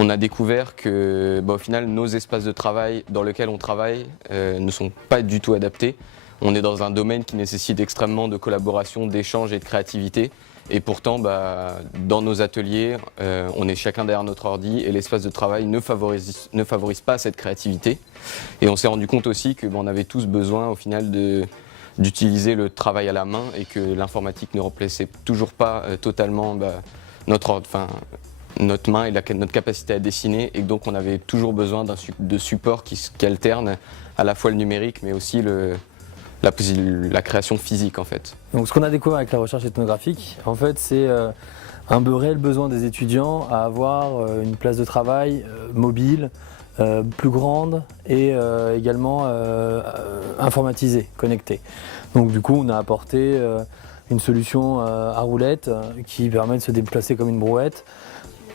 on a découvert que au final nos espaces de travail dans lesquels on travaille ne sont pas du tout adaptés. On est dans un domaine qui nécessite extrêmement de collaboration, d'échange et de créativité. Et pourtant, dans nos ateliers, on est chacun derrière notre ordi et l'espace de travail ne favorise pas cette créativité. Et on s'est rendu compte aussi qu'on avait tous besoin au final d'utiliser le travail à la main et que l'informatique ne remplaçait toujours pas totalement notre main et notre capacité à dessiner, et donc on avait toujours besoin de supports qui alternent à la fois le numérique mais aussi la création physique en fait. Donc ce qu'on a découvert avec la recherche ethnographique, en fait, c'est un réel besoin des étudiants à avoir une place de travail mobile, plus grande et également informatisée, connectée. Donc du coup on a apporté une solution à roulette qui permet de se déplacer comme une brouette,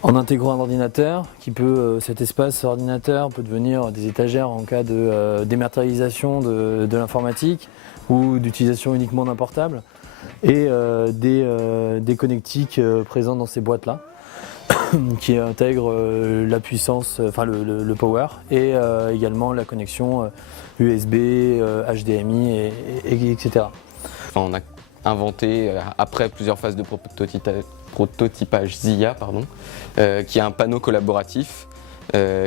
en intégrant un ordinateur qui peut, cet espace ordinateur peut devenir des étagères en cas de dématérialisation de l'informatique ou d'utilisation uniquement d'un portable, et des connectiques présents dans ces boîtes-là qui intègrent la puissance, enfin le power, et également la connexion USB, HDMI, etc. On a inventé, après plusieurs phases de prototypage ZIA, qui est un panneau collaboratif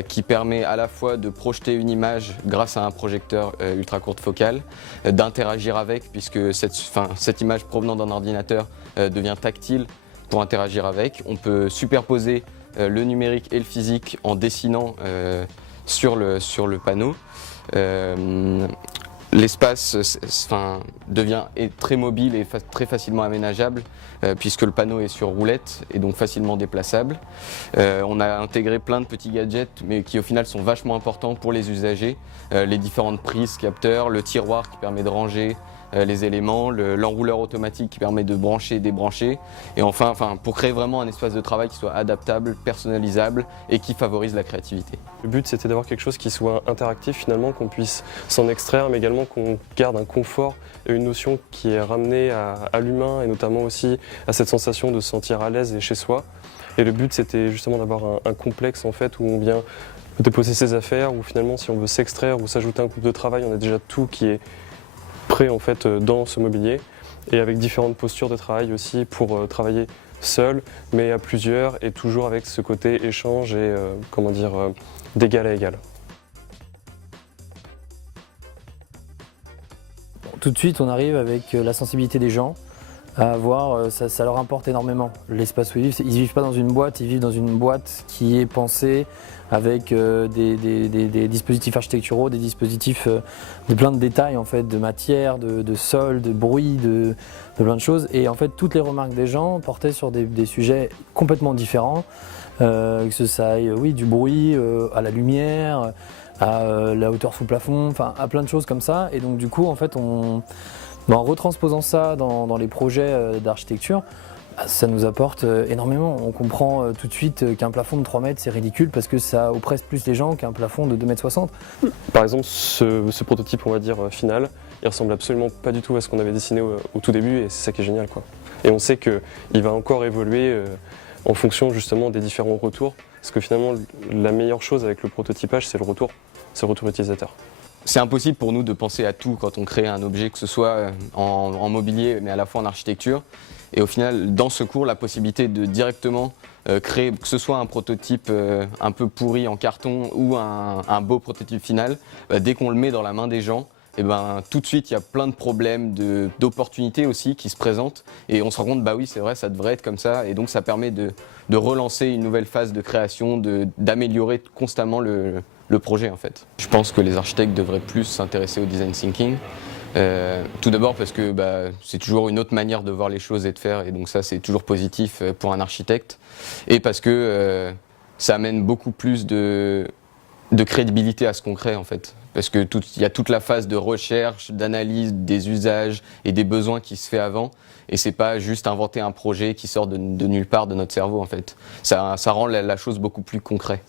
qui permet à la fois de projeter une image grâce à un projecteur ultra courte focale, d'interagir avec, puisque cette image provenant d'un ordinateur devient tactile pour interagir avec. On peut superposer le numérique et le physique en dessinant sur le panneau. L'espace devient très mobile et très facilement aménageable puisque le panneau est sur roulette et donc facilement déplaçable. On a intégré plein de petits gadgets mais qui au final sont vachement importants pour les usagers. Les différentes prises, capteurs, le tiroir qui permet de ranger les éléments, l'enrouleur automatique qui permet de brancher et débrancher, et enfin pour créer vraiment un espace de travail qui soit adaptable, personnalisable et qui favorise la créativité. Le but c'était d'avoir quelque chose qui soit interactif finalement, qu'on puisse s'en extraire mais également qu'on garde un confort et une notion qui est ramenée à l'humain et notamment aussi à cette sensation de se sentir à l'aise et chez soi. Et le but c'était justement d'avoir un complexe en fait où on vient déposer ses affaires, où finalement si on veut s'extraire ou s'ajouter un groupe de travail, on a déjà tout qui est prêt en fait dans ce mobilier, et avec différentes postures de travail aussi pour travailler seul mais à plusieurs et toujours avec ce côté échange et d'égal à égal. Tout de suite on arrive avec la sensibilité des gens à voir, ça leur importe énormément. L'espace où ils vivent vivent pas dans une boîte, ils vivent dans une boîte qui est pensée avec des dispositifs architecturaux, des dispositifs de plein de détails en fait, de matière, de sol, de bruit, de plein de choses. Et en fait toutes les remarques des gens portaient sur des sujets complètement différents, que ce aille du bruit, à la lumière, à la hauteur sous plafond, enfin à plein de choses comme ça. Et donc du coup en fait en retransposant ça dans les projets d'architecture, ça nous apporte énormément. On comprend tout de suite qu'un plafond de 3 mètres c'est ridicule parce que ça oppresse plus les gens qu'un plafond de 2,60 m. Par exemple, ce prototype, on va dire final, il ressemble absolument pas du tout à ce qu'on avait dessiné au tout début, et c'est ça qui est génial, quoi. Et on sait qu'il va encore évoluer en fonction justement des différents retours, parce que finalement la meilleure chose avec le prototypage c'est le retour utilisateur. C'est impossible pour nous de penser à tout quand on crée un objet, que ce soit en mobilier mais à la fois en architecture. Et au final, dans ce cours, la possibilité de directement créer, que ce soit un prototype un peu pourri en carton ou un beau prototype final, dès qu'on le met dans la main des gens, tout de suite il y a plein de problèmes, d'opportunités aussi qui se présentent, et on se rend compte, oui c'est vrai, ça devrait être comme ça, et donc ça permet de relancer une nouvelle phase de création, d'améliorer constamment le projet en fait. Je pense que les architectes devraient plus s'intéresser au design thinking. Tout d'abord parce que c'est toujours une autre manière de voir les choses et de faire, et donc ça c'est toujours positif pour un architecte, et parce que ça amène beaucoup plus de crédibilité à ce qu'on crée en fait, parce que il y a toute la phase de recherche, d'analyse des usages et des besoins qui se fait avant, et c'est pas juste inventer un projet qui sort de nulle part de notre cerveau en fait. Ça rend la chose beaucoup plus concrète.